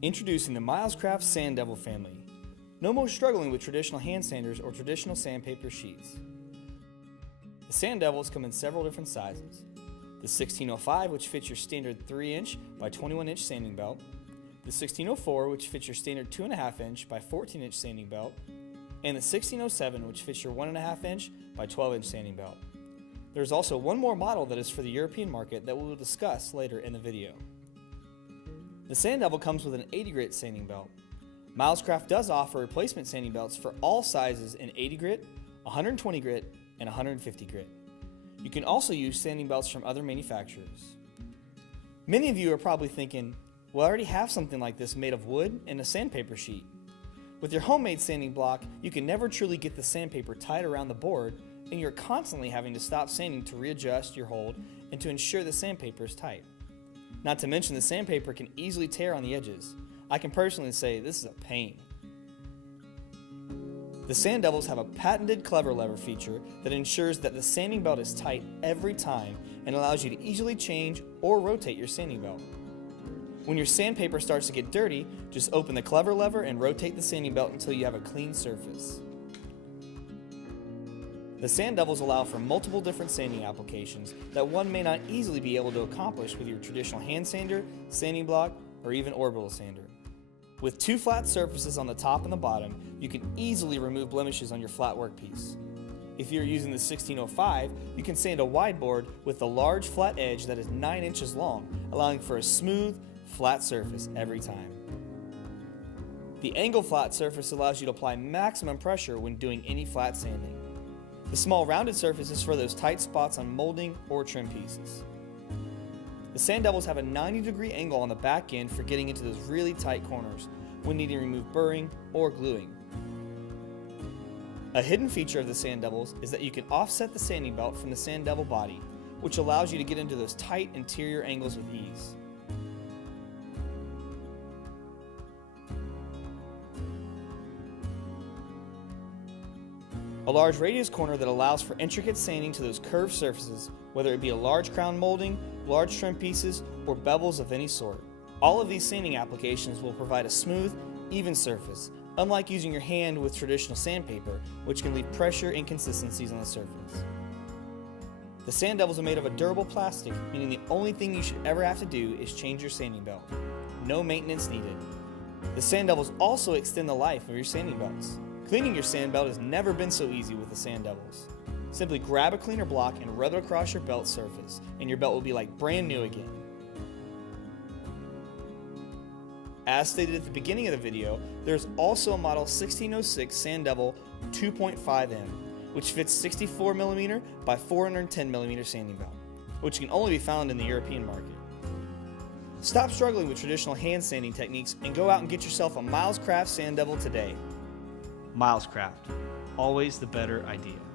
Introducing the Milescraft SandDevil family. No more struggling with traditional hand sanders or traditional sandpaper sheets. The SandDevils come in several different sizes. The 1605, which fits your standard 3-inch by 21-inch sanding belt. The 1604, which fits your standard 2.5-inch by 14-inch sanding belt. And the 1607, which fits your 1.5-inch by 12-inch sanding belt. There's also one more model that is for the European market that we will discuss later in the video. The SandDevil comes with an 80 grit sanding belt. Milescraft does offer replacement sanding belts for all sizes in 80 grit, 120 grit, and 150 grit. You can also use sanding belts from other manufacturers. Many of you are probably thinking, well, I already have something like this made of wood and a sandpaper sheet. With your homemade sanding block, you can never truly get the sandpaper tied around the board, and you're constantly having to stop sanding to readjust your hold and to ensure the sandpaper is tight. Not to mention the sandpaper can easily tear on the edges. I can personally say this is a pain. The SandDevils have a patented clever lever feature that ensures that the sanding belt is tight every time and allows you to easily change or rotate your sanding belt. When your sandpaper starts to get dirty, just open the clever lever and rotate the sanding belt until you have a clean surface. The SandDevils allow for multiple different sanding applications that one may not easily be able to accomplish with your traditional hand sander, sanding block, or even orbital sander. With two flat surfaces on the top and the bottom, you can easily remove blemishes on your flat workpiece. If you're using the 1605, you can sand a wide board with a large flat edge that is 9 inches long, allowing for a smooth, flat surface every time. The angle flat surface allows you to apply maximum pressure when doing any flat sanding. The small rounded surface is for those tight spots on molding or trim pieces. The SandDevils have a 90-degree angle on the back end for getting into those really tight corners when needing to remove burring or gluing. A hidden feature of the SandDevils is that you can offset the sanding belt from the SandDevil body, which allows you to get into those tight interior angles with ease. A large radius corner that allows for intricate sanding to those curved surfaces, whether it be a large crown molding, large trim pieces, or bevels of any sort. All of these sanding applications will provide a smooth, even surface, unlike using your hand with traditional sandpaper, which can leave pressure inconsistencies on the surface. The SandDevils are made of a durable plastic, meaning the only thing you should ever have to do is change your sanding belt. No maintenance needed. The SandDevils also extend the life of your sanding belts. Cleaning your sand belt has never been so easy with the SandDevils. Simply grab a cleaner block and rub it across your belt surface, and your belt will be like brand new again. As stated at the beginning of the video, there's also a model 1606 SandDevil 2.5M, which fits 64mm by 410mm sanding belt, which can only be found in the European market. Stop struggling with traditional hand sanding techniques and go out and get yourself a Milescraft SandDevil today. Milescraft, always the better idea.